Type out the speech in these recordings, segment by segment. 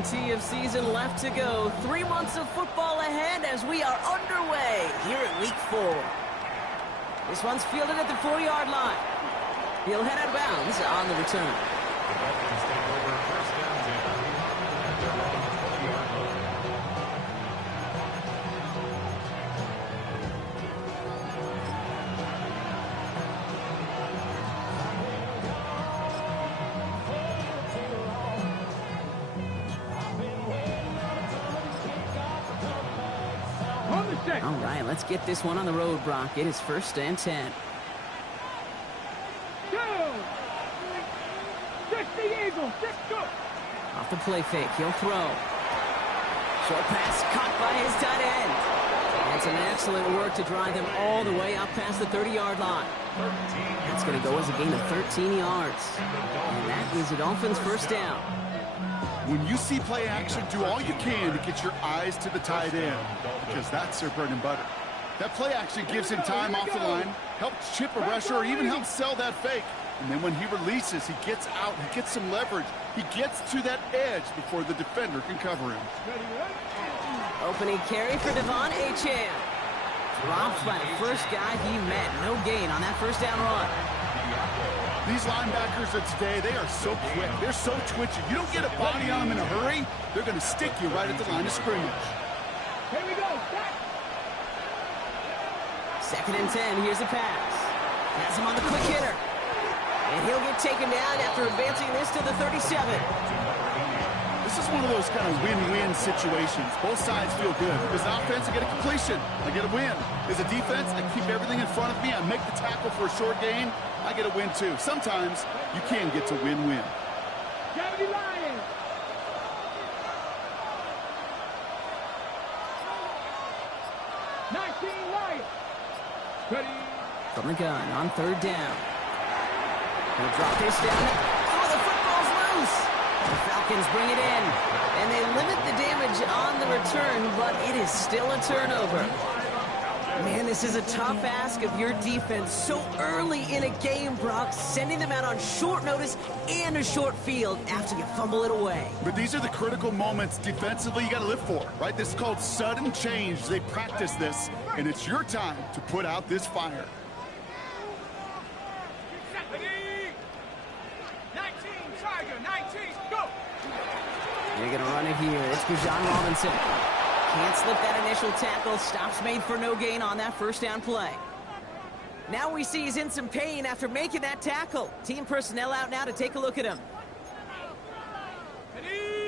Plenty of season left to go. 3 months of football ahead as we are underway here at Week 4. This one's fielded at the 4-yard line. He'll head out of bounds on the return. The Dolphins take over first down 10 at their own 20-yard line. All right, let's get this one on the road, Brock. It is first and 10. Off the play fake, he'll throw. Short pass caught by his tight end. And some excellent work to drive them all the way up past the 30-yard line. That's going to go as a gain of 13 yards. And that is the Dolphins' first down. When you see play action, do all you can to get your eyes to the tight end, because that's their bread and butter. That play action gives him time off the line, helps chip a rusher, or even helps sell that fake. And then when he releases, he gets out, he gets some leverage. He gets to that edge before the defender can cover him. Opening carry for Devon Achane. Dropped by the first guy he met. No gain on that first down run. These linebackers of today, they are so quick. They're so twitchy. You don't get a body on them in a hurry, they're going to stick you right at the line of scrimmage. Here we go. Second and 10. Here's a pass. Has him on the quick hitter. And he'll get taken down after advancing this to the 37. This is one of those kind of win-win situations. Both sides feel good. As an offense, I get a completion. I get a win. As a defense, I keep everything in front of me. I make the tackle for a short gain. I get a win, too. Sometimes you can get to win-win. Lions. Ready. From the gun on third down. He'll drop this down. Oh, the football's loose. The Falcons bring it in. And they limit the damage on the return, but it is still a turnover. Man, this is a tough ask of your defense so early in a game, Brock, sending them out on short notice and a short field after you fumble it away. But these are the critical moments defensively you got to live for, right? This is called sudden change. They practice this, and it's your time to put out this fire. 19, Tiger, 19, go! They're going to run it here. It's Bijan Robinson. Can't slip that initial tackle. Stops made for no gain on that first down play. Now we see he's in some pain after making that tackle. Team personnel out now to take a look at him.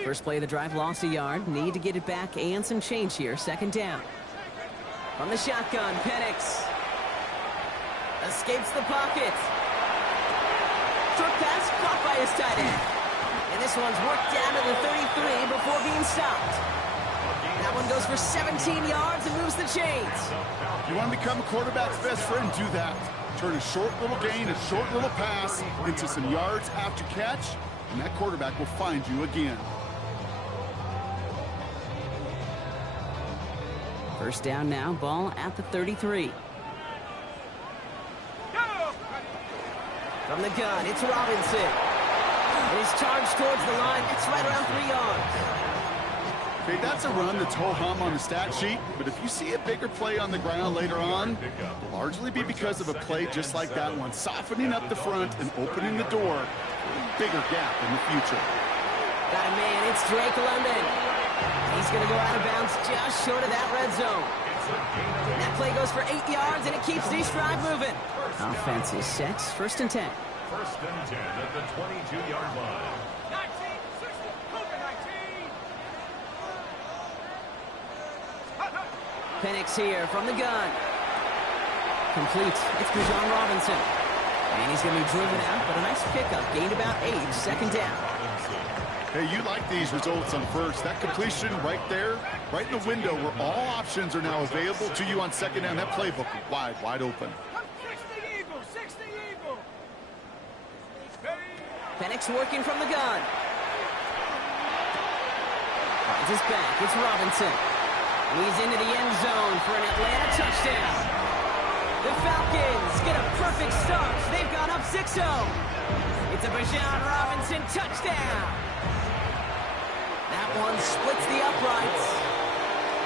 First play of the drive lost a yard. Need to get it back and some change here. Second down. From the shotgun, Penix escapes the pocket. Short pass caught by his tight end. And this one's worked down to the 33 before being stopped. That one goes for 17 yards and moves the chains. You want to become a quarterback's best friend? Do that. Turn a short little gain, a short little pass into some yards after catch, and that quarterback will find you again. First down now, ball at the 33. From the gun, it's Robinson. And he's charged towards the line. It's right around 3 yards. Okay, that's a run that's ho-hum on the stat sheet, but if you see a bigger play on the ground later on, it'll largely be because of a play just like that one, softening up the front and opening the door for a bigger gap in the future. Got a man, it's Drake London. He's going to go out of bounds just short of that red zone. And that play goes for 8 yards, and it keeps this drive moving. Offense is set, first and 10. First and 10 at the 22-yard line. 19, 60, Cougar 19. Penix here from the gun. Complete. It's Bijan Robinson. And he's going to be driven out, but a nice pickup. Gained about 8. Second down. Hey, you like these results on first. That completion right there, right in the window where all options are now available to you on second down. That playbook wide open. 60 Eagles, 60 Eagles. Penix working from the gun. Finds his back. It's Robinson. He's into the end zone for an Atlanta touchdown. The Falcons get a perfect start. They've gone up 6-0. It's a Bijan Robinson touchdown. That one splits the uprights.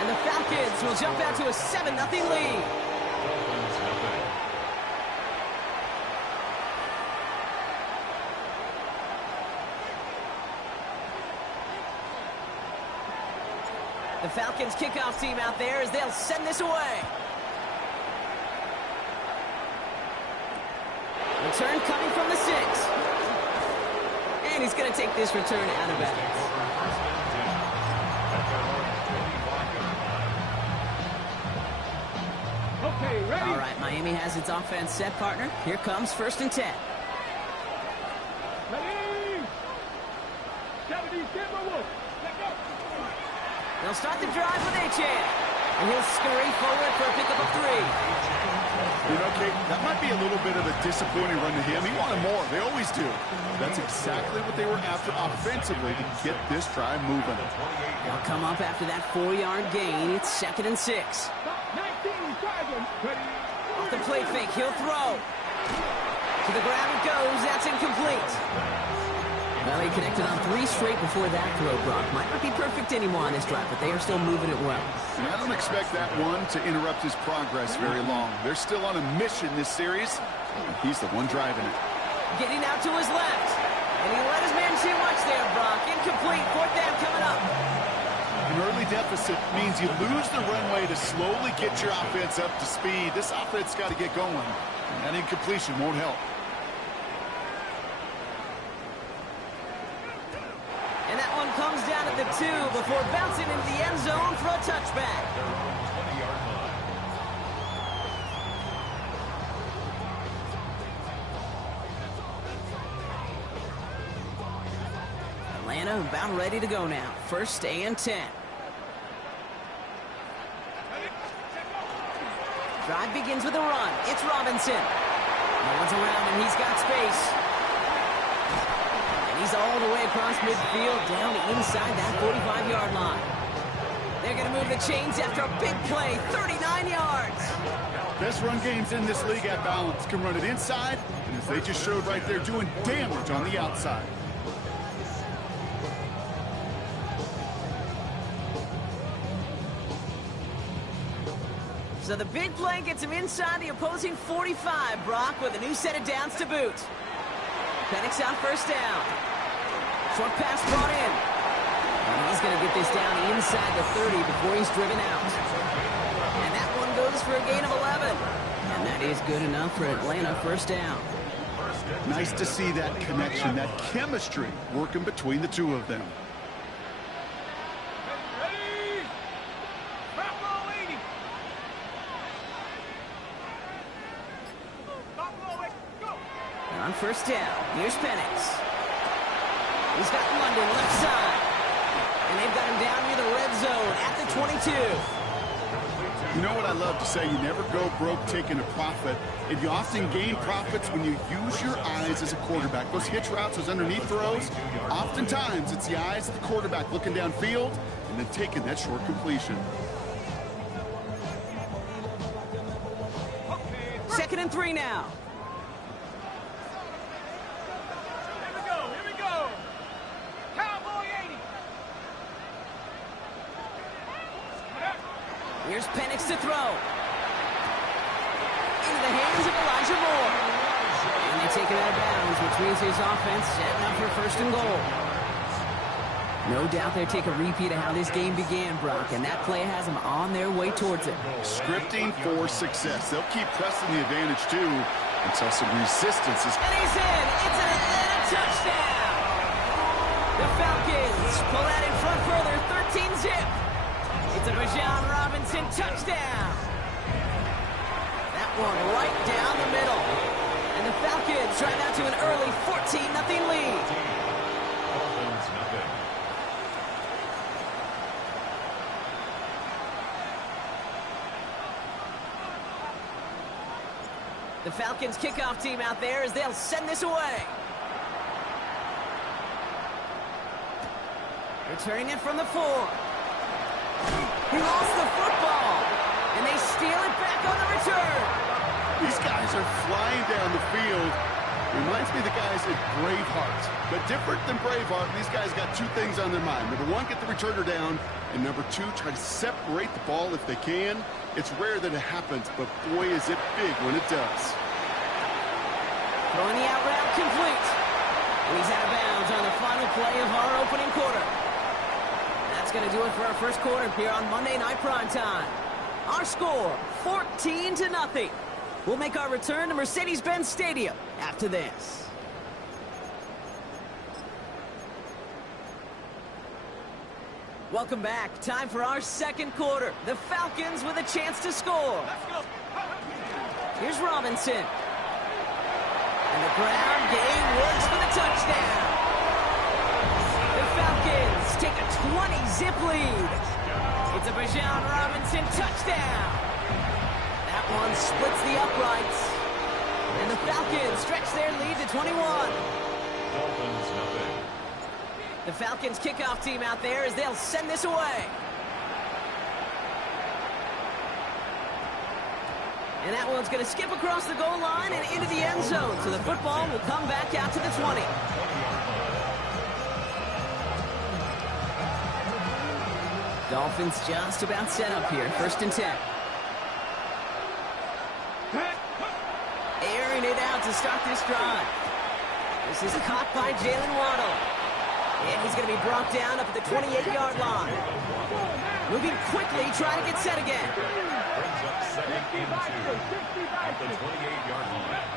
And the Falcons will jump out to a 7-0 lead. Dolphins nothing. The Falcons kickoff team out there as they'll send this away. Return coming from the 6. And he's going to take this return out of bounds. Okay, ready? All right, Miami has its offense set, partner. Here comes 1st and 10. Ready? 70, camera wolf. Let go. They'll start the drive with Achane. And he'll scurry forward for a pickup of 3. You know, Kate, that might be a little bit of a disappointing run to him. He wanted more. They always do. That's exactly what they were after offensively to get this drive moving. They'll come up after that 4-yard gain. It's 2nd and 6. 19, Tiger. Ready? Off the play fake, he'll throw. To the ground it goes. That's incomplete. Well, he connected on 3 straight before that throw, Brock. Might not be perfect anymore on this drive, but they are still moving it well. And I don't expect that one to interrupt his progress very long. They're still on a mission this series. He's the one driving it. Getting out to his left. And he let his man too much there, Brock. Incomplete. 4th down coming up. An early deficit means you lose the runway to slowly get your offense up to speed. This offense got to get going. And that incompletion won't help. And that one comes down at the 2 before bouncing into the end zone for a touchback. Their own 20-yard line. Atlanta about ready to go now. 1st and 10. Drive begins with a run. It's Robinson. No one's around him. He's got space. And he's all the way across midfield down inside that 45-yard line. They're going to move the chains after a big play. 39 yards. Best run games in this league at balance. Can run it inside, and as they just showed right there, doing damage on the outside. So the big play gets him inside the opposing 45, Brock, with a new set of downs to boot. Penix on 1st down. Short pass brought in. And he's going to get this down inside the 30 before he's driven out. And that one goes for a gain of 11. And that is good enough for Atlanta. 1st down. Nice to see that connection, that chemistry working between the two of them. Ready? Bravo 80. Bravo 80. Go. And on 1st down, here's Penix. He's got London left side. And they've got him down near the red zone at the 22. You know what I love to say? You never go broke taking a profit. And you often gain profits when you use your eyes as a quarterback. Those hitch routes, those underneath throws, oftentimes it's the eyes of the quarterback looking downfield and then taking that short completion. 2nd and 3 now. Here we go. Cowboy 80. Here's Penix to throw. Into the hands of Elijah Moore. And they take it out of bounds, which means his offense setting up for 1st and goal. No doubt they'll take a repeat of how this game began, Brock, and that play has them on their way towards it. Scripting for success. They'll keep pressing the advantage, too, until some resistance is... And he's in. It's an Atlanta touchdown. The Falcons pull out in front further, 13-zip. It's a Bijan Robinson touchdown. That one right down the middle. And the Falcons drive out to an early 14-0 lead. Dolphins nothing. The Falcons kickoff team out there as they'll send this away. Returning it from the 4. He lost the football. And they steal it back on the return. These guys are flying down the field. Reminds me of the guys at Braveheart. But different than Braveheart, these guys got two things on their mind. Number one, get the returner down. And number two, try to separate the ball if they can. It's rare that it happens, but boy, is it big when it does. Throwing the out route complete. And he's out of bounds on the final play of our opening quarter. That's going to do it for our first quarter here on Monday Night Primetime. Our score, 14-0. We'll make our return to Mercedes-Benz Stadium after this. Welcome back. Time for our second quarter. The Falcons with a chance to score. Here's Robinson. And the ground game works for the touchdown. The Falcons take a 20-zip lead. It's a Bijan Robinson touchdown. That one splits the uprights. And the Falcons stretch their lead to 21. Dolphins, nothing. The Falcons kickoff team out there as they'll send this away. And that one's going to skip across the goal line and into the end zone. So the football will come back out to the 20. Dolphins just about set up here. 1st and 10. Airing it out to start this drive. This is caught by Jalen Waddle. And he's going to be brought down up at the 28-yard line. Moving quickly, trying to get set again. Brings up 2nd and 2 at the 28-yard line.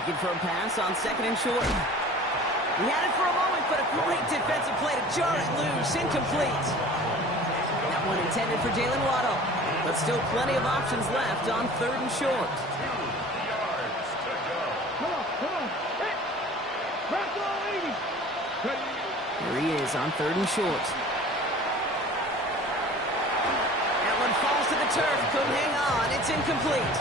Looking for a pass on 2nd and short. He had it for a moment, but a great defensive play to jar it loose. Incomplete. That one intended for Jalen Waddle. But still plenty of options left on 3rd and short. 2 yards to go. Come on. Hit. Press all 80. Here he is on 3rd and short. That one falls to the turf. Couldn't hang on. It's incomplete.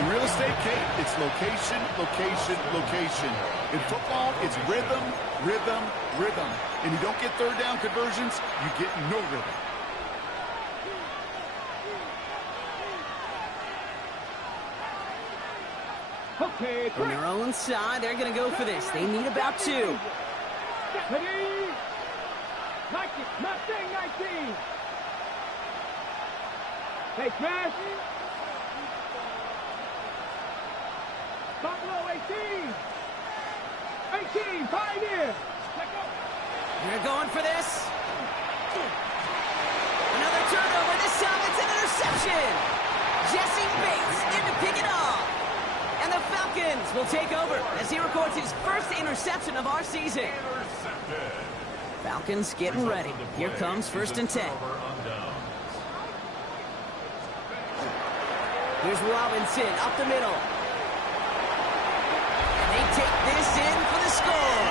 In real estate, Kate, it's location, location, location. In football, it's rhythm, rhythm, rhythm. And you don't get 3rd down conversions, you get no rhythm. Okay, On their own side, they're going to go for this. They need about 2. ready? Mustang 19. Hey, Crash. Buffalo 18. 18, Pioneer. They're going for this. Another turnover. This time it's an interception. Jesse Bates in to pick it off. And the Falcons will take over as he records his first interception of our season. Intercepted. Falcons getting ready. Here comes 1st and 10. Here's Robinson up the middle. And they take this in for the score.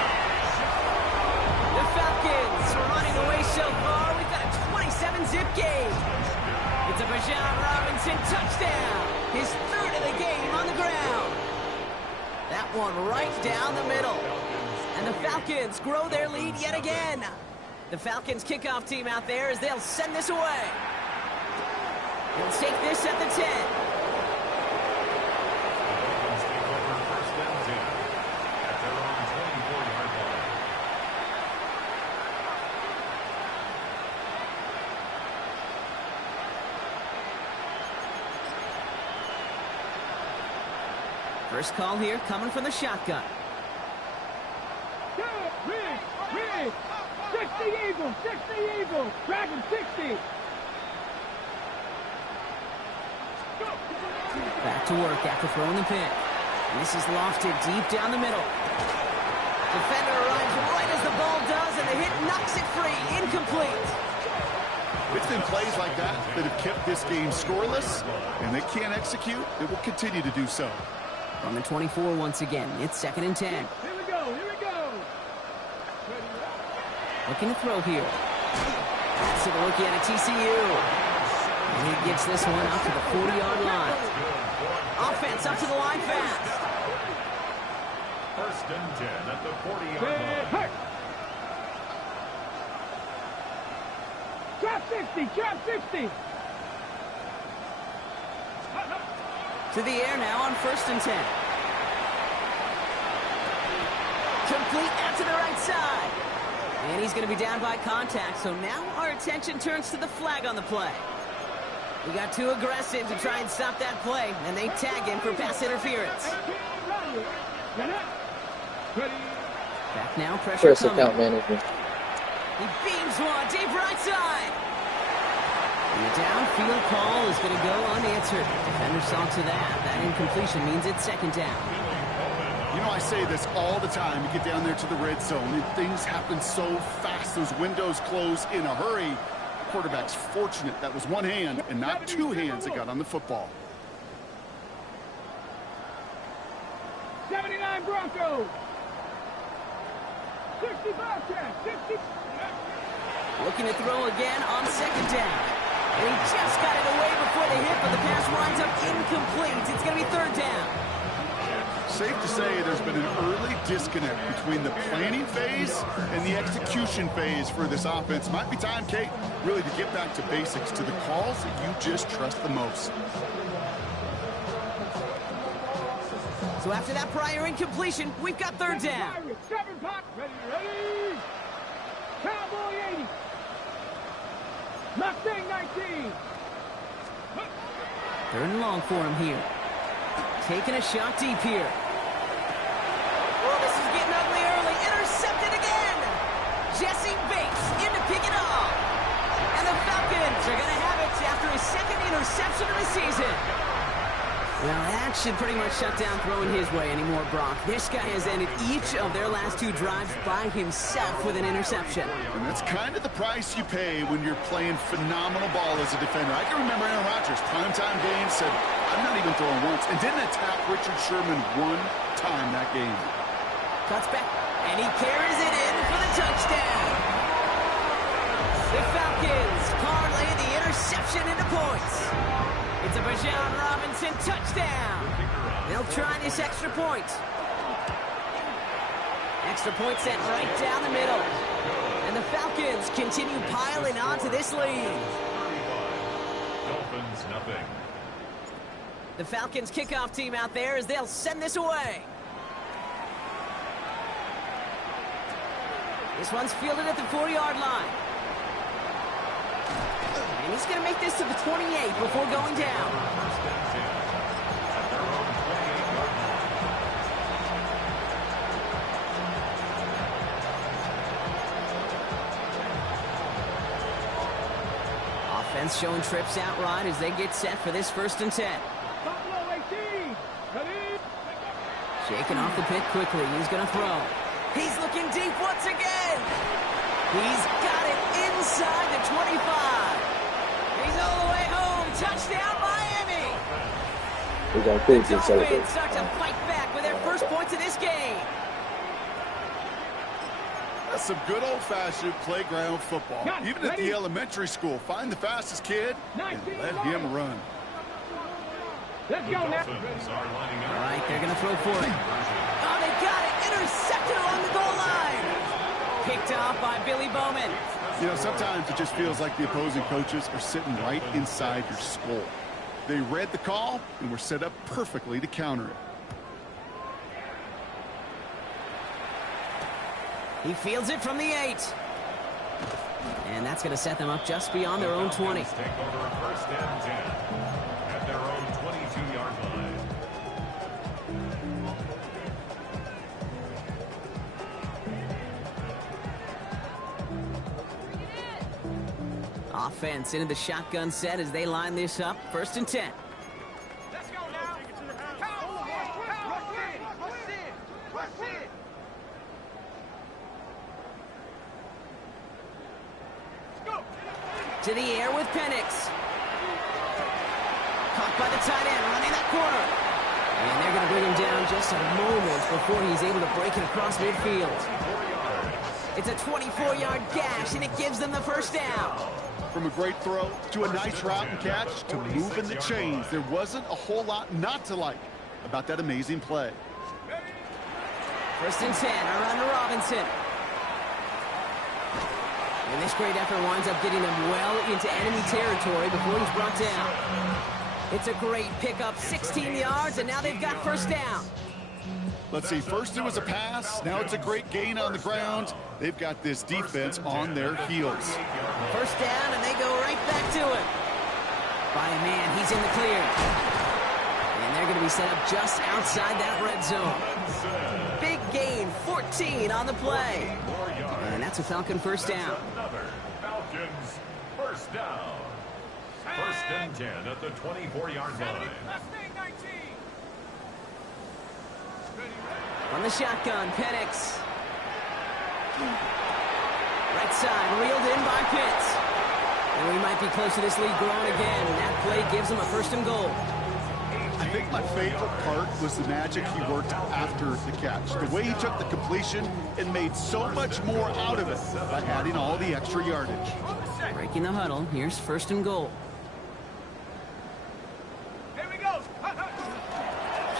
The Falcons running away so far. We've got a 27-zip game. It's a Bijan Robinson touchdown. His 3rd of the game on the ground. That one right down the middle. And the Falcons grow their lead yet again. The Falcons kickoff team out there as they'll send this away. They'll take this at the 10. Dolphins take over 1st and 10 at their own 24-yard line. First call here coming from the shotgun. Rig. 60 Eagles. Dragon 60. Back to work after throwing the pick. And this is lofted deep down the middle. Defender arrives right as the ball does, and the hit knocks it free. Incomplete. It's been plays like that that have kept this game scoreless, and they can't execute. They will continue to do so. From the 24 once again, it's 2nd and 10. Here we go. Looking to throw here. That's to the rookie out of TCU. And he gets this one out to the 40-yard line. Offense up to the line fast. 1st and 10 at the 40-yard line. Drop 60. To the air now on 1st and 10. complete out to the right side. And he's going to be down by contact, so now our attention turns to the flag on the play. He got too aggressive to try and stop that play, and they tag him for pass interference. Back now, pressure First coming. account management. He beams one, deep right side. And the downfield call is going to go unanswered. Defender saw to that. That incompletion means it's second down. You know, I say this all the time. You get down there to the red zone, and things happen so fast. Those windows close in a hurry. Quarterback's fortunate that was one hand and not two hands that got on the football. 79 Broncos. 60 Bobcats. 60. Looking to throw again on second down. And he just got it away before the hit, but the pass winds up incomplete. It's going to be third down. Safe to say there's been an early disconnect between the planning phase and the execution phase for this offense. Might be time, Kate, really to get back to basics, to the calls that you just trust the most. So after that prior incompletion, we've got third down. 7 pot. Ready. Cowboy 80. Mustang 19. Third and long for him here. Taking a shot deep here. Oh, this is getting ugly early. Intercepted again. Jesse Bates in to pick it off. And the Falcons are going to have it after his second interception of the season. Well, that should pretty much shut down throwing his way anymore, Brock. This guy has ended each of their last two drives by himself with an interception. And that's kind of the price you pay when you're playing phenomenal ball as a defender. I can remember Aaron Rodgers, primetime game, said, I'm not even throwing once, and didn't attack Richard Sherman one time that game. Cuts back, and he carries it in for the touchdown. The Falcons parlay the interception into points. It's a Bijan Robinson touchdown. They'll try this extra point. Extra point sent right down the middle. And the Falcons continue piling on to this lead. Dolphins, nothing. The Falcons kickoff team out there as they'll send this away. This one's fielded at the 40-yard line. And he's going to make this to the 28 before going down. First and 10 at their own 28-yard line. Offense showing trips out right as they get set for this first and 10. Buffalo 18. Ready. Shaking off the pit quickly. He's going to throw. He's looking deep once again. He's got it inside the 25. He's all the way home. Touchdown, Miami. We're going to clear this Dolphins start to fight back with their first points of this game. That's some good old-fashioned playground football. Got it. Even at Ready? the elementary school, find the fastest kid and let him run. Let's The go now. Dolphins are lining up. All right, they're going to throw for it. Oh, they got it. Intercepted along the goal line. Picked off by Billy Bowman. You know, sometimes it just feels like the opposing coaches are sitting right inside your skull. They read the call and were set up perfectly to counter it. He fields it from the 8. And that's going to set them up just beyond their own 20. Falcons take over first and 10 at their own 22-yard line. Offense into the shotgun set as they line this up. First and 10. Let's go now. To the air with Penix. Caught by the tight end, running that corner. And they're going to bring him down just a moment before he's able to break it across midfield. It's a 24-yard gash, and it gives them the first down. From a great throw to a nice route and catch to moving the chains, there wasn't a whole lot not to like about that amazing play. First and 10, around to Robinson. And this great effort winds up getting them well into enemy territory before he's brought down. It's a great pickup, 16 yards, and now they've got first down. Let's see, first it was a pass, now it's a great gain on the ground. They've got this defense on their heels. First down, and they go right back to it. By a man, he's in the clear. And they're going to be set up just outside that red zone. Big gain, 14 on the play. And that's a Falcon first down. Another Falcons first down. First and 10 at the 24-yard line. On the shotgun, Penix. Right side, reeled in by Pitts. And we might be close to this lead growing again. And that play gives them a first and goal. I think my favorite part was the magic he worked after the catch. The way he took the completion and made so much more out of it by adding all the extra yardage. Breaking the huddle. Here's first and goal. Here we go.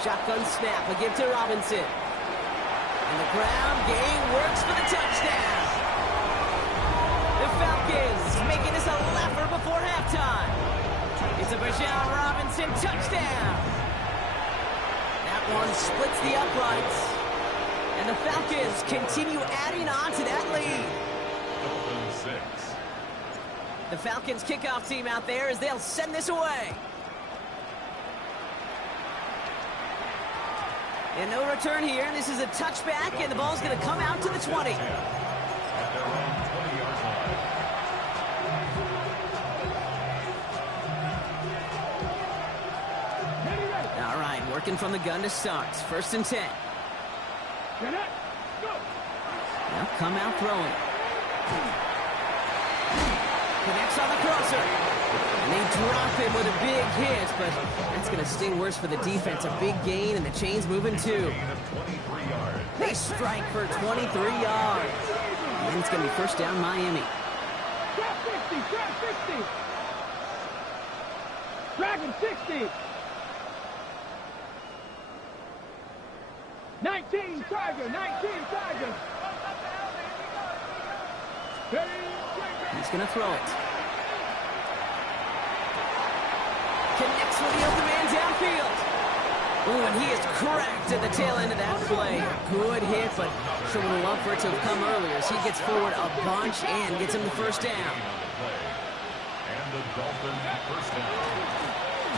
Shotgun snap. A give to Robinson. And the ground game works for the touchdown. The Falcons making this a laugher before halftime. It's a Bijan Robinson touchdown. That one splits the uprights. And the Falcons continue adding on to that lead. Dolphins 6. The Falcons kickoff team out there as they'll send this away. And no return here. This is a touchback, and the ball's going to come out to the 20. At their own 20-yard line. All right, working from the gun to start. First and 10. Get it. Go. Now come out throwing. Connects on the crosser. And they drop him with a big hit, but that's going to sting worse for the defense. A big gain, and the chain's moving too. Gain of 23 yards. They strike for 23 yards. And it's going to be first down Miami. Trap 60. Trap 60. Dragon 60. 19 Tiger. 19 Tiger. He's going to throw it. Connects with the open man downfield. Ooh, and he is cracked at the tail end of that play. Good hit, but sure would have loved for it to have come earlier as he gets forward a bunch and gets him the first down. And the Dolphins first down.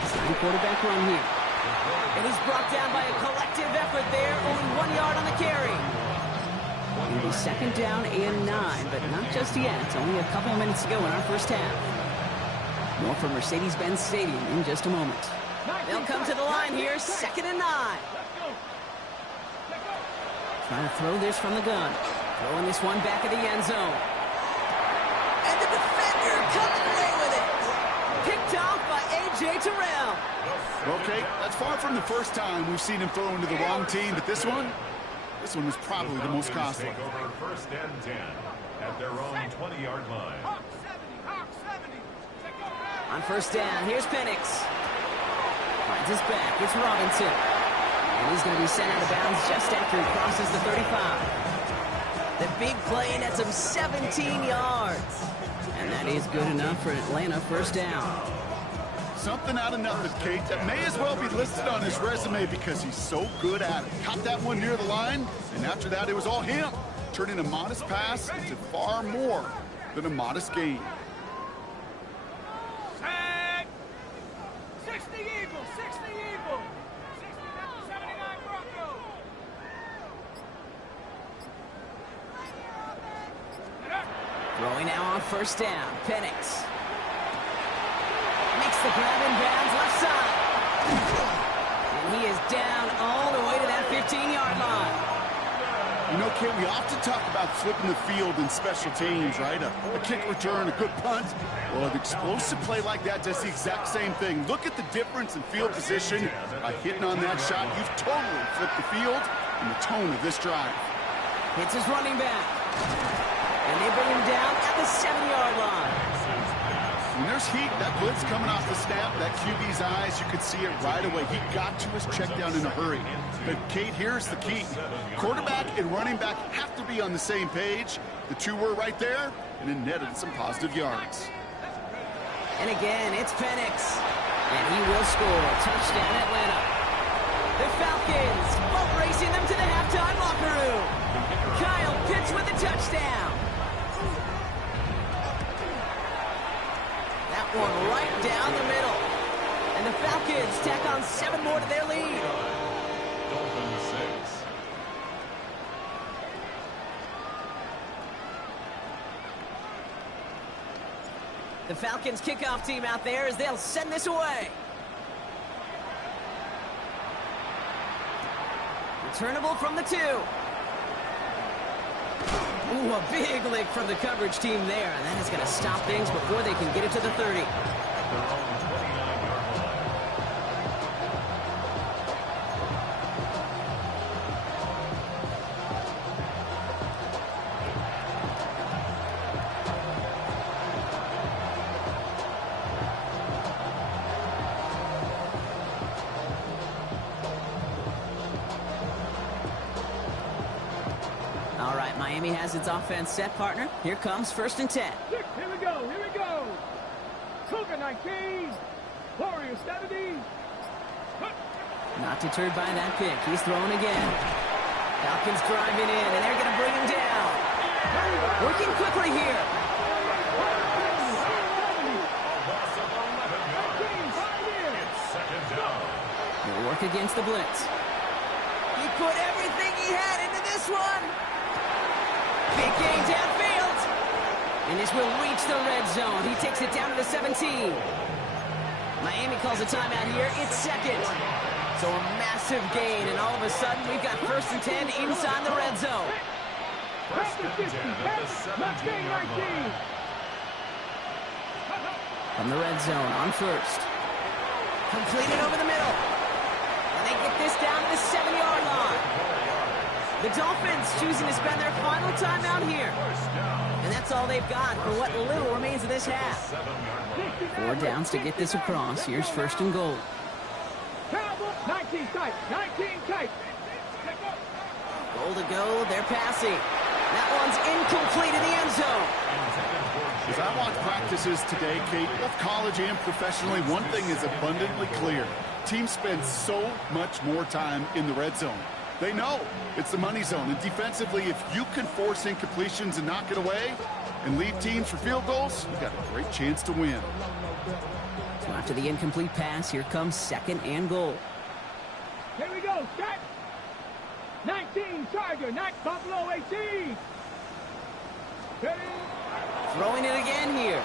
Sign quarterback run here. And he's brought down by a collective effort there. Only 1 yard on the carry. It'll be second down and 9, but not just yet. It's only a couple of minutes to go in our first half. More from Mercedes-Benz Stadium in just a moment. They'll come to the line here, second and 9. Trying to throw this from the gun. Throwing this one back at the end zone. And the defender coming away with it. Picked off by A.J. Terrell. Okay, that's far from the first time we've seen him throw into the wrong team, but this one was probably the most costly. Take over first and 10 at their own 20-yard line. On first down, here's Penix. Finds his back, it's Robinson. And he's going to be sent out of bounds just after he crosses the 35. The big play nets him 17 yards. And that is good enough for Atlanta first down. Something out of nothing, Kate, that may as well be listed on his resume because he's so good at it. Caught that one near the line, and after that it was all him, turning a modest pass into far more than a modest gain. 60 Eagles, 60 Eagles. 79 Broncos. Throwing now on first down, Penix. Makes the grab in bounds left side. And he is down all the way to that 15-yard line. You know, Kate, we often talk about flipping the field in special teams, right? A kick return, a good punt. Well, an explosive play like that does the exact same thing. Look at the difference in field position. By hitting on that shot, you've totally flipped the field and the tone of this drive. Hits his running back. And they bring him down at the 7-yard line. When there's heat, that blitz coming off the snap, that QB's eyes, you could see it right away. He got to his check down in a hurry. But, Kate, here's the key. Quarterback and running back have to be on the same page. The two were right there, and it netted some positive yards. And again, it's Penix. And he will score. Touchdown, Atlanta. The Falcons boat racing them to the catch with a touchdown. That one right down the middle. And the Falcons tack on 7 more to their lead. Dolphins 6. The Falcons kickoff team out there as they'll send this away. Returnable from the 2. Ooh, a big lick from the coverage team there. And that is going to stop things before they can get it to the 30. Their own 29-yard line. All right, Miami has its offense set, partner. Here comes 1st and 10. Here we go. Here we go. Cougar 19. Warriors 70. Not deterred by that pick. He's throwing again. Falcons driving in, and they're going to bring him down. Working quickly here. A loss of 11 yards. It's 2nd down. He'll work against the blitz. He put everything he had into this one. Big gain downfield. And this will reach the red zone. He takes it down to the 17. Miami calls a timeout here. It's 2nd. So a massive gain, and all of a sudden we've got 1st and 10 inside the red zone. 1st and 10 at the 17-yard line. From the red zone on 1st. Completed over the middle. And they get this down to the 7-yard line. The Dolphins choosing to spend their final timeout here. And that's all they've got for what little remains of this half. 4 downs to get this across. Here's 1st and goal. 19 tight. 19 tight. Goal to go. They're passing. That one's incomplete in the end zone. As I watch practices today, Kate, both college and professionally, one thing is abundantly clear. Teams spend so much more time in the red zone. They know it's the money zone. And defensively, if you can force incompletions and knock it away and lead teams for field goals, you've got a great chance to win. So after the incomplete pass, here comes 2nd and goal. Here we go. Set. 19 Charger. 9 Buffalo 18. Ready? Throwing it again here.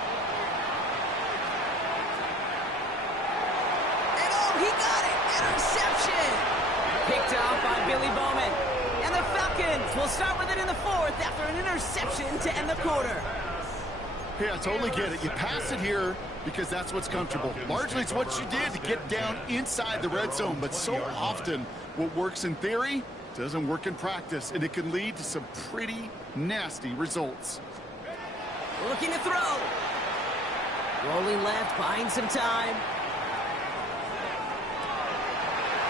And oh, he got it! Interception! Picked off by Billy Bowman. And the Falcons will start with it in the 4th after an interception to end the quarter. Hey, I totally get it. You pass it here because that's what's comfortable. Largely, it's what you did to get down inside the red zone. But so often, what works in theory doesn't work in practice, and it can lead to some pretty nasty results. Looking to throw. Rolling left, buying some time.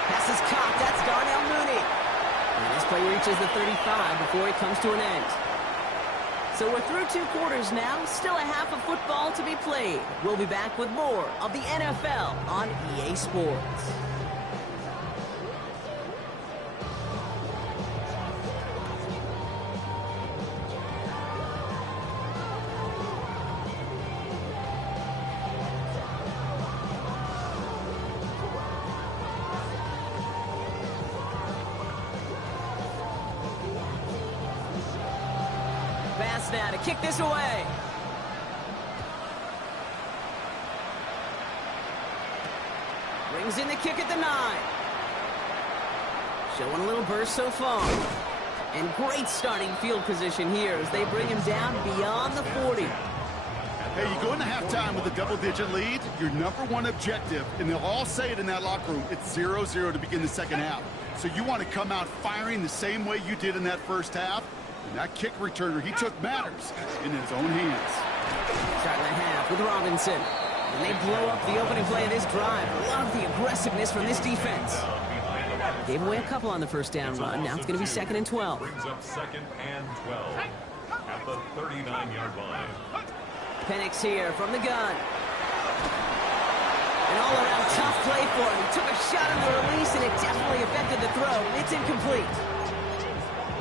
Pass is caught. That's Darnell Mooney. And this play reaches the 35 before it comes to an end. So we're through 2 quarters now. Still a half of football to be played. We'll be back with more of the NFL on EA Sports. Now to kick this away. Brings in the kick at the 9. Showing a little burst so far. And great starting field position here as they bring him down beyond the 40. Hey, you go into halftime with a double-digit lead, your #1 objective, and they'll all say it in that locker room, it's 0-0 to begin the second half. So you want to come out firing the same way you did in that first half. And that kick returner he took matters in his own hands. Starting the half with Robinson. And they blow up the opening play of this drive. Love the aggressiveness from this defense. Gave away a couple on the first down run. Now it's going to be 2nd and 12. Brings up 2nd and 12 at the 39-yard line. Penix here from the gun. An all-around tough play for him. He took a shot on the release, and it definitely affected the throw. It's incomplete.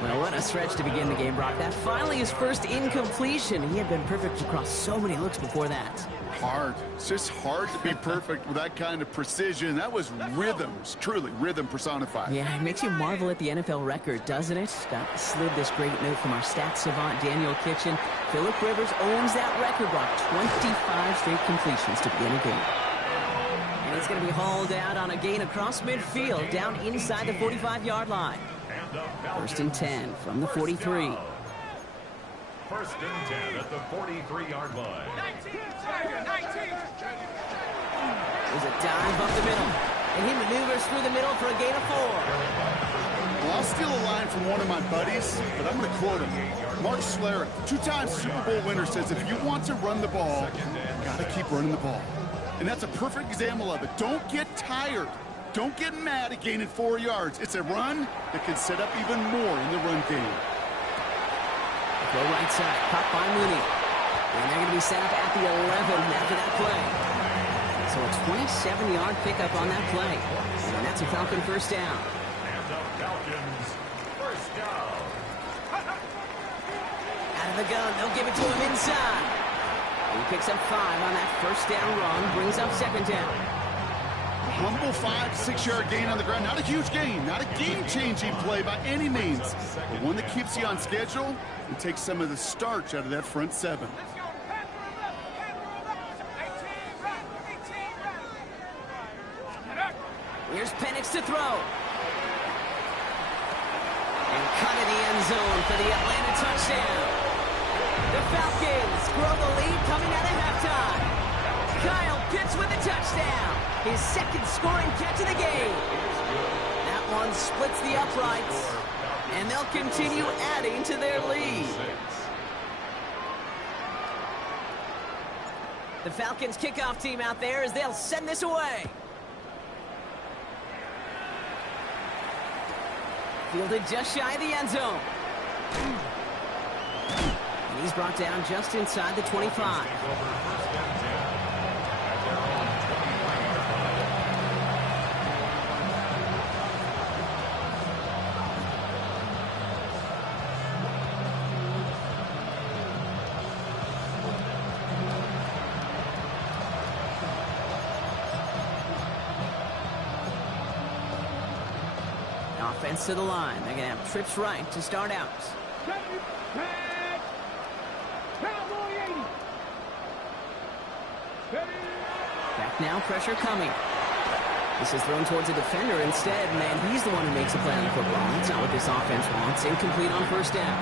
Well, what a stretch to begin the game, Brock. That finally his first incompletion. He had been perfect across so many looks before that. Hard. It's just hard to be perfect with that kind of precision. That was rhythm. It's truly rhythm personified. Yeah, it makes you marvel at the NFL record, doesn't it? Slid this great note from our stats savant, Daniel Kitchen. Phillip Rivers owns that record, Brock. 25 straight completions to begin a game. And he's going to be hauled out on a gain across midfield, down inside the 45-yard line. First and 10 from the 43. First and 10 at the 43-yard line. There's a dive up the middle, and he maneuvers through the middle for a gain of 4. Well, I'll steal a line from one of my buddies, but I'm going to quote him. Mark Schlereth, two-time Super Bowl winner, says if you want to run the ball, you got to keep running the ball. And that's a perfect example of it. Don't get tired. Don't get mad at gaining 4 yards. It's a run that can set up even more in the run game. Go right side, caught by Mooney. And they're going to be set up at the 11 after that play. So a 27-yard pickup on that play. And that's a Falcon first down. And the Falcons first down. Out of the gun, they'll give it to him inside. He picks up 5 on that first down run, brings up second down. Humble 5-6-yard gain on the ground. Not a huge gain, not a game-changing play by any means, but one that keeps you on schedule and takes some of the starch out of that front 7. Here's Penix to throw. And cut in the end zone for the Atlanta touchdown. The Falcons grow the lead coming out of halftime. Kyle Pitts with a touchdown. His second scoring catch of the game. That one splits the uprights, and they'll continue adding to their lead. The Falcons kickoff team out there as they'll send this away. Fielded just shy of the end zone. And he's brought down just inside the 25. Offense to the line. They're going to have trips right to start out. Back now, pressure coming. This is thrown towards a defender instead, and he's the one who makes a play on the football. That's not what this offense wants. Incomplete on first down.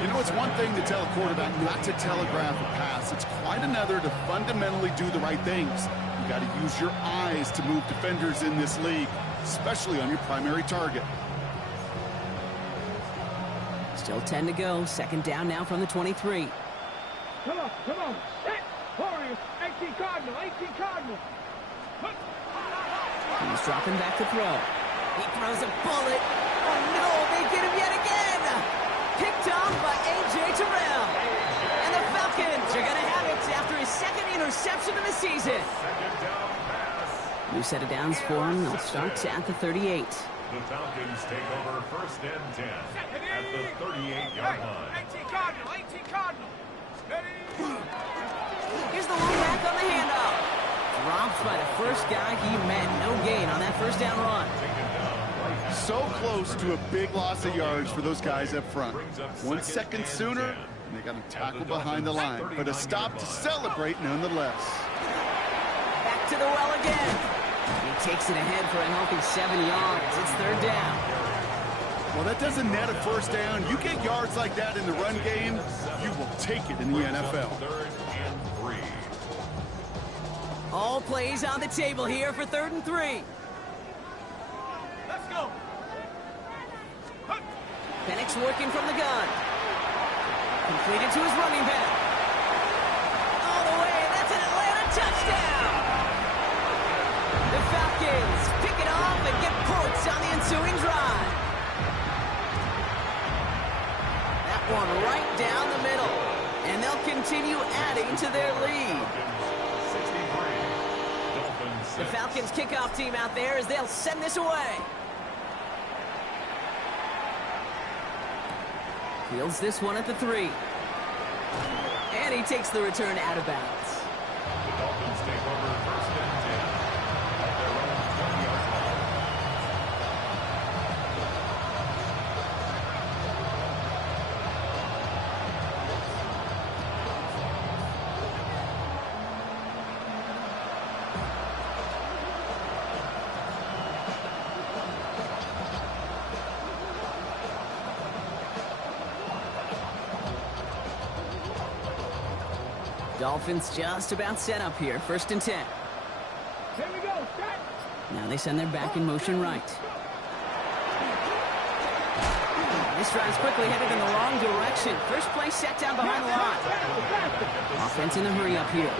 You know, it's one thing to tell a quarterback not to telegraph a pass. It's quite another to fundamentally do the right things. You got to use your eyes to move defenders in this league, especially on your primary target. Still 10 to go. Second down now from the 23. Come on. Set. Warriors. 18 Cardinal. 18 Cardinal. He's dropping back to throw. He throws a bullet. Oh, no. They get him yet again. Picked off by A.J. Terrell. And the Falcons are going to have it after his second interception of the season. Second down pass. New set of downs for him. They'll start at the 38. The Falcons take over first and 10 at the 38-yard line. 18 Cardinal. 18 Cardinal. Steady. Here's the one back on the handoff. Dropped by the first guy he met. No gain on that first down run. So close to a big loss of yards for those guys up front. 1 second sooner, and they got to tackle behind the line. But a stop to celebrate nonetheless. Back to the well again. He takes it ahead for a healthy 7 yards. It's third down. Well, that doesn't net a first down. You get yards like that in the run game, you will take it in the NFL. Third and 3. All plays on the table here for 3rd and 3. Let's go. Penix working from the gun. Completed to his running back. All the way. That's an Atlanta touchdown. The Falcons pick it off and get points on the ensuing drive. That one right down the middle. And they'll continue adding to their lead. 63. The Falcons kickoff team out there as they'll send this away. Fields this one at the 3. And he takes the return out of bounds. The Dolphins take over first and 10 at their own 20-yard line. Dolphins just about set up here. First and 10. Here we go. Set. Now they send their back in motion right. This drive's quickly headed in the wrong direction. First play set down behind the line. Offense in a hurry up here.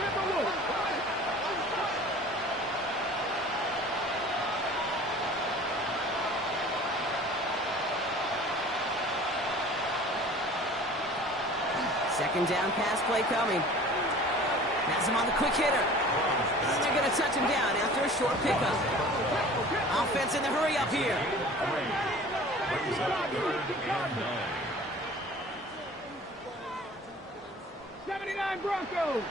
Second down pass play coming. Has him on the quick hitter. And they're going to touch him down after a short pickup. Offense in the hurry up here. Brings up 3rd and 9. 79 Broncos.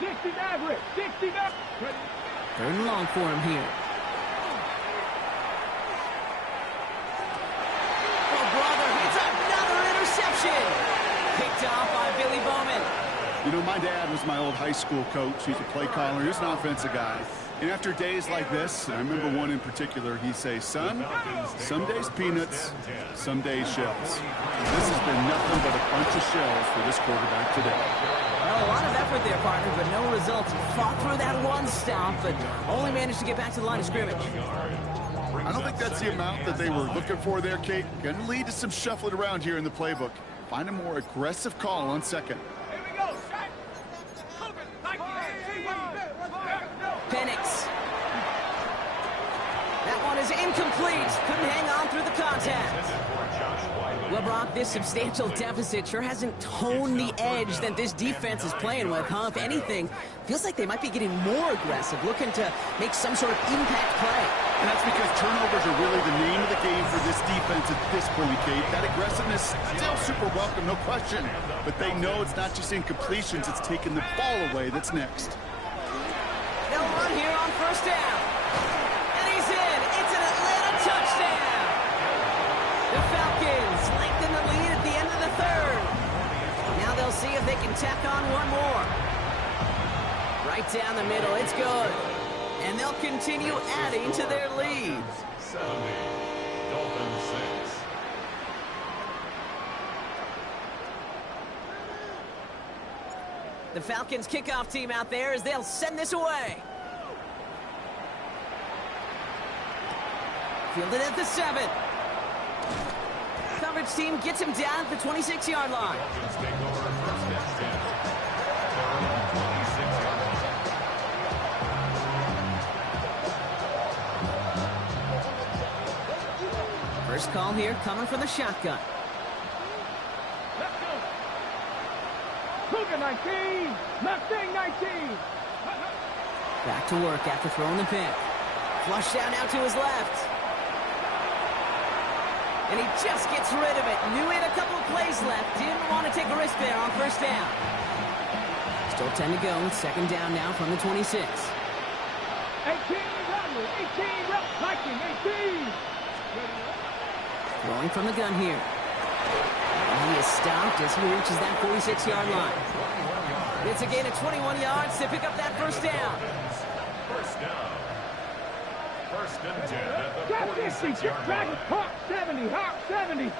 60 Maverick. 60 Maverick. 3rd and long for him here. Oh, brother, it's another interception. Picked off by Billy Bowman. You know, my dad was my old high school coach. He's a play caller. He was an offensive guy. And after days like this, and I remember one in particular, he'd say, son, some days peanuts, some days shells. This has been nothing but a bunch of shells for this quarterback today. Well, a lot of effort there, partner, but no results. Fought through that one stop, but only managed to get back to the line of scrimmage. I don't think that's the amount that they were looking for there, Kate. Going to lead to some shuffling around here in the playbook. Find a more aggressive call on second. Here we go. Set. Penix. That one is incomplete. Couldn't hang on through the contact. Well, Brock, this substantial deficit sure hasn't toned the edge that this defense is playing with, huh? If anything, feels like they might be getting more aggressive, looking to make some sort of impact play. And that's because turnovers are really the name of the game for this defense at this point, Kate. That aggressiveness still super welcome, no question. But they know it's not just incompletions, it's taking the ball away that's next. They'll run here on first down. And he's in. It's an Atlanta touchdown. The Falcons lengthen the lead at the end of the 3rd. Now they'll see if they can tack on one more. Right down the middle. It's good. And they'll continue adding to their lead. 70. Dolphins 6. The Falcons kickoff team out there as they'll send this away. Fielded at the 7. Coverage team gets him down at the 26-yard line. Dolphins take over first and 10. Their own 26-yard line. First call here coming from the shotgun. Let's go. Cougar 19. Mustang 19. Back to work after throwing the pick. Flush down out to his left. And he just gets rid of it. Knew he had a couple of plays left. Didn't want to take a risk there on first down. Still 10 to go. Second down now from the 26. 18 Rodney. 18 Viking. 18. Throwing from the gun here. And he is stopped as he reaches that 46-yard line. It's a gain of 21 yards to pick up that first down. First down. First and 10 at the Got 50. 46-yard Back. line. Hawk 70. Hawk 70.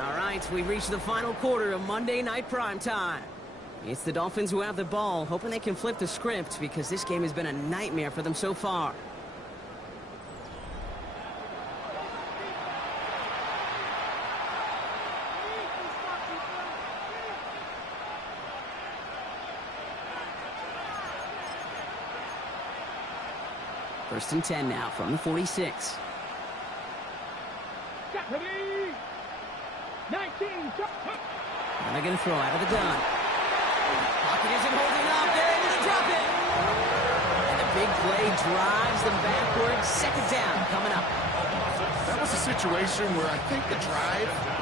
All right, we've reached the final quarter of Monday Night Primetime. It's the Dolphins who have the ball, hoping they can flip the script because this game has been a nightmare for them so far. First and 10 now from the 46. Deputy. 19. And they're going to throw out of the gun. Pocket isn't holding up. They're able to drop it. play drives them backwards. Second down coming up. That was a situation where I think the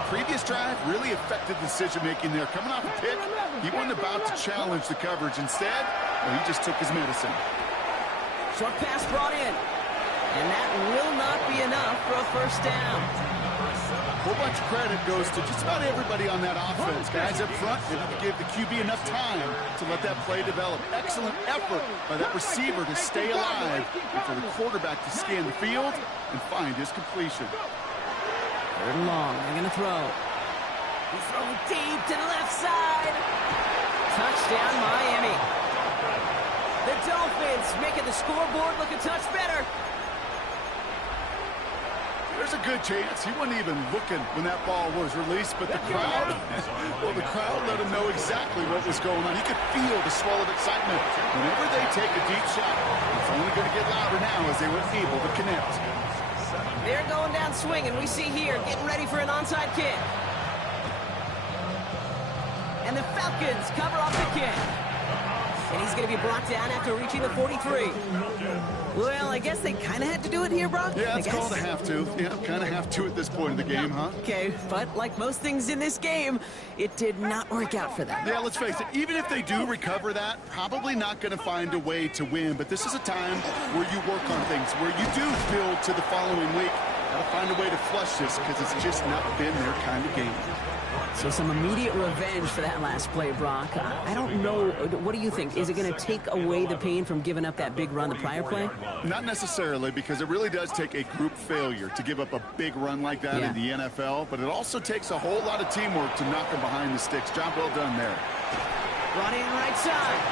previous drive, really affected decision-making there. Coming off a pick, he wasn't about to challenge the coverage. Instead, well, he just took his medicine. Short pass brought in. And that will not be enough for a first down. A whole bunch of credit goes to just about everybody on that offense. Guys up front, able to give the QB enough time to let that play develop. Excellent effort by that receiver to stay alive and for the quarterback to scan the field and find his completion. Third and long. They're going to throw. He's throwing deep to the left side. Touchdown, Miami. The Dolphins making the scoreboard look a touch better. There's a good chance he wasn't even looking when that ball was released, but the crowd, well, the crowd let him know exactly what was going on. He could feel the swell of excitement. Whenever they take a deep shot, it's only going to get louder now as they were able to connect. They're going down swinging. We see here getting ready for an onside kick. And the Falcons cover off the kick. And he's going to be brought down after reaching the 43. Well, I guess they kind of had to do it here, Brock. Yeah, it's called a have to. Yeah, kind of have to at this point in the game, huh? Okay, but like most things in this game, it did not work out for them. Yeah, let's face it, even if they do recover that, probably not going to find a way to win. But this is a time where you work on things, where you do build to the following week. Got to find a way to flush this because it's just not been their kind of game. So some immediate revenge for that last play, Brock. I don't know. What do you think? Is it going to take away the pain from giving up that big run the prior play? Not necessarily, because it really does take a group failure to give up a big run like that in the NFL. But it also takes a whole lot of teamwork to knock them behind the sticks. Job well done there. Brought in right side.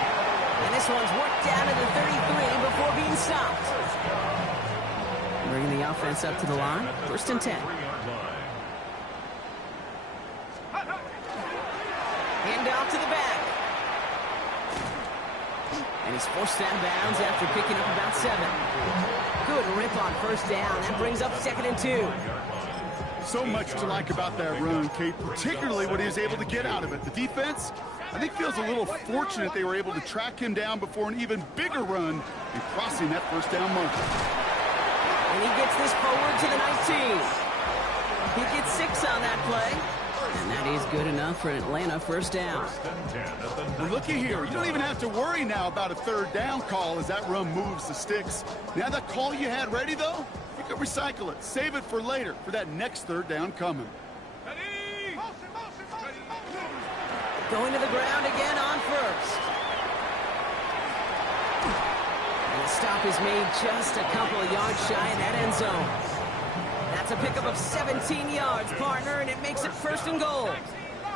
And this one's worked down to the 33 before being stopped. Bringing the offense up to the line. First and 10. Hand off to the back. And he's forced out of bounds after picking up about 7. Good rip on first down. That brings up 2nd and 2. So much to like about that run, Kate, particularly what he was able to get out of it. The defense, I think, feels a little fortunate they were able to track him down before an even bigger run and crossing that first down marker. And he gets this forward to the 19. He gets 6 on that play. And that is good enough for an Atlanta first down. Well, looky here. You don't even have to worry now about a third down call as that run moves the sticks. Now that call you had ready, though, you can recycle it. Save it for later for that next third down coming. Going to the ground again on first. And the stop is made just a couple of yards shy of that end zone. That's a pickup of 17 yards, partner, and it makes it 1st and goal.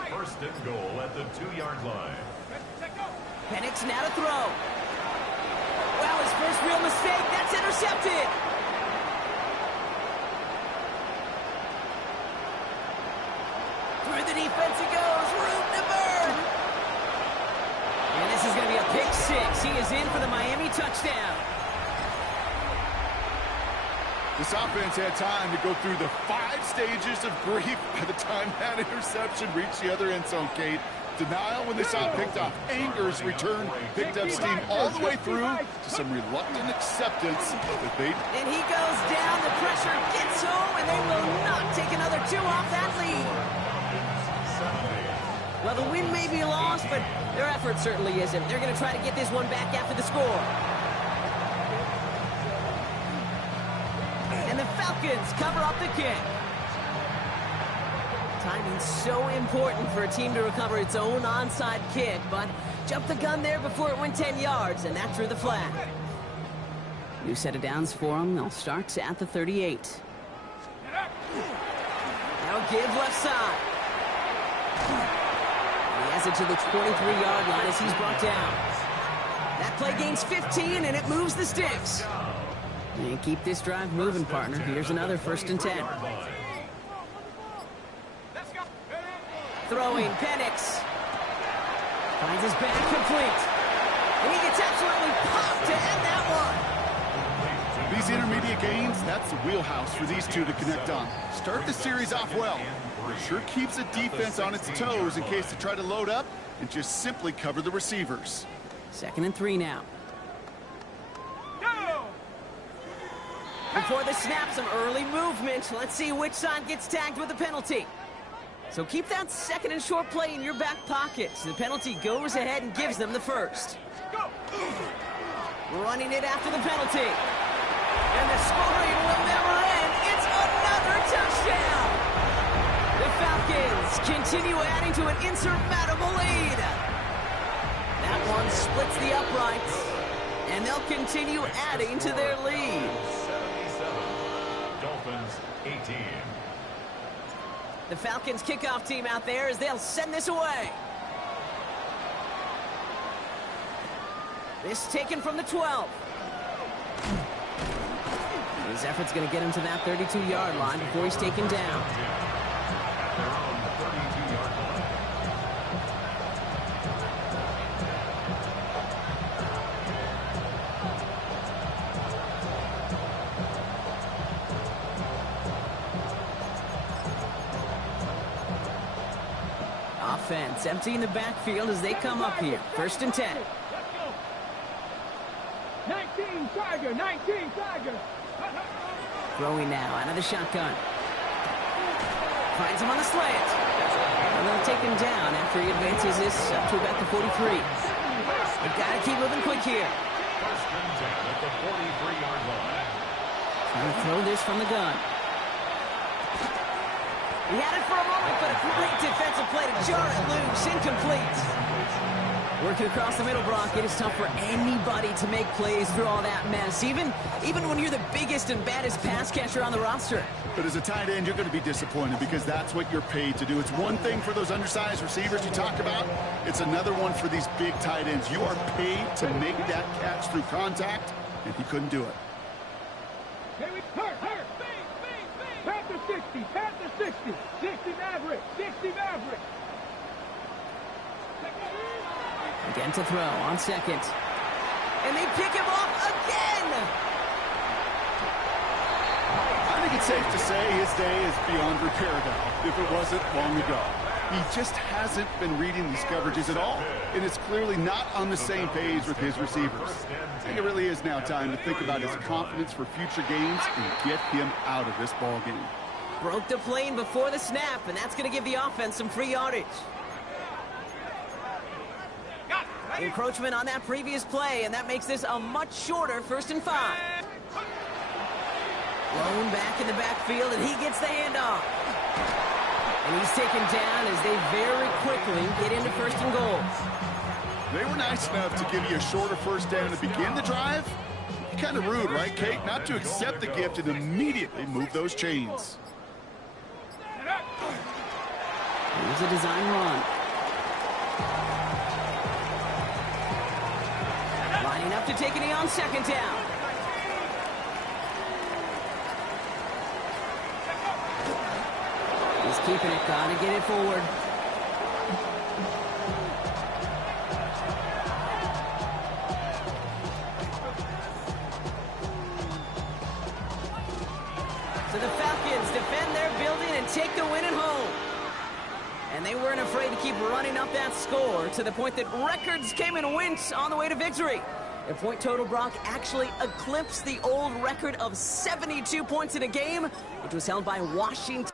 1st and goal at the 2-yard line. Penix now to throw. Well, his first real mistake. That's intercepted. Through the defense it goes. Room to burn. And this is going to be a pick 6. He is in for the Miami touchdown. This offense had time to go through the 5 stages of grief by the time that interception reached the other end zone, Kate. Denial when they saw it picked off. Anger's return picked up steam all the way through to some reluctant acceptance that they... And he goes down. The pressure gets home, and they will not take another 2 off that lead. Well, the win may be lost, but their effort certainly isn't. They're going to try to get this one back after the score. And the Falcons cover up the kick. Timing's so important for a team to recover its own onside kick, but jumped the gun there before it went 10 yards, and that drew the flag. New set of downs for them. They'll start at the 38. Now give left side. He has it to the 23-yard line as he's brought down. That play gains 15, and it moves the sticks. And keep this drive moving, partner. Here's another 1st and 10. Throwing, Penix. Finds his back complete. And he gets absolutely popped to end that one. These intermediate gains, that's the wheelhouse for these two to connect on. Start the series off well. It sure keeps the defense on its toes in case they try to load up and just simply cover the receivers. 2nd and 3 now. Go! Before the snap, some early movement. Let's see which side gets tagged with a penalty. So keep that second and short play in your back pocket. The penalty goes ahead and gives them the first. Running it after the penalty. And the scoring will never end. It's another touchdown. The Falcons continue adding to an insurmountable lead. That one splits the uprights. And they'll continue adding to their lead. 77. Dolphins 18. The Falcons kickoff team out there as they'll send this away. This taken from the 12. His effort's going to get him to that 32-yard line before he's taken down. At their own 32-yard line. Offense emptying the backfield as they come up here. 1st and 10. 19 Tiger, 19 Tiger. Throwing now out of the shotgun. Finds him on the slant. And they'll take him down after he advances this up to about the 43. They've got to keep moving quick here. 1st and 10 at the 43-yard line. Trying to throw this from the gun. He had it for a moment, but a great defensive play to jar it loose. Incomplete. Working across the middle, Brock, it is tough for anybody to make plays through all that mess, even when you're the biggest and baddest pass catcher on the roster. But as a tight end, you're going to be disappointed because that's what you're paid to do. It's one thing for those undersized receivers you talk about. It's another one for these big tight ends. You are paid to make that catch through contact, and he couldn't do it. Hurt. Panther 60, Panther 60. 60 Maverick, 60 Maverick. Again to throw on 2nd. And they pick him off again! I think it's safe to say his day is beyond repair now, if it wasn't long ago. He just hasn't been reading these coverages at all, and it's clearly not on the same page with his receivers. I think it really is now time to think about his confidence for future games and get him out of this ball game. Broke the plane before the snap, and that's going to give the offense some free yardage. Encroachment on that previous play, and that makes this a much shorter 1st and 5. Blown back in the backfield, and he gets the handoff. And he's taken down as they very quickly get into 1st and goal. They were nice enough to give you a shorter 1st down to begin the drive. Kind of rude, right, Kate? Not to accept the gift and immediately move those chains. Here's a design run. Lining up to take it on 2nd down. He's keeping it, gotta get it forward. So the Falcons defend their building and take the win at home. And they weren't afraid to keep running up that score to the point that records came and went on the way to victory. The point total, Brock, actually eclipsed the old record of 72 points in a game, which was held by Washington.